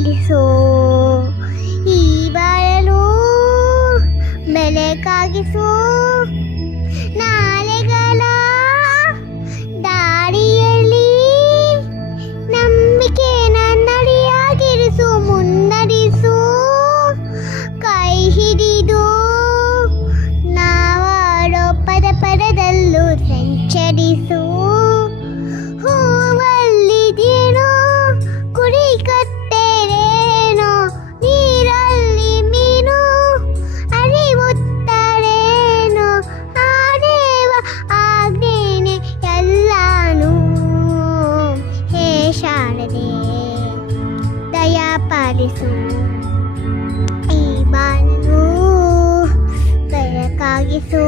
ಪಾಲಿಸು, ಈ ಬಾಳಲು ಬೆಳಕಾಗಿಸು. ನಾಳೆಗಳ ದಾರಿಯಲ್ಲಿ ನಂಬಿಕೆನ ನಡೆಯಾಗಿರಿಸು, ಮುನ್ನಡೆಸು. ಕೈ ಹಿಡಿದು ನಾವಾಡೋ ಪದದಲ್ಲೂ ಸಂಚರಿಸು. ಹೂವಲ್ಲಿದೇನೋ ಕುರಿ ಕಟ್ಟೆರೇನೋ, ನೀರಲ್ಲಿ ಮೀನು ಅರಿವುತ್ತರೇನೋ, ಆದೇವ ಆಜ್ಞೇನೆ ಎಲ್ಲಾನು. ಹೇ ಶಾರದೆ ದಯಾ ಪಾಲಿಸು, ಈ ಬಾಳನು ಬೆಳಕಾಗಿಸು.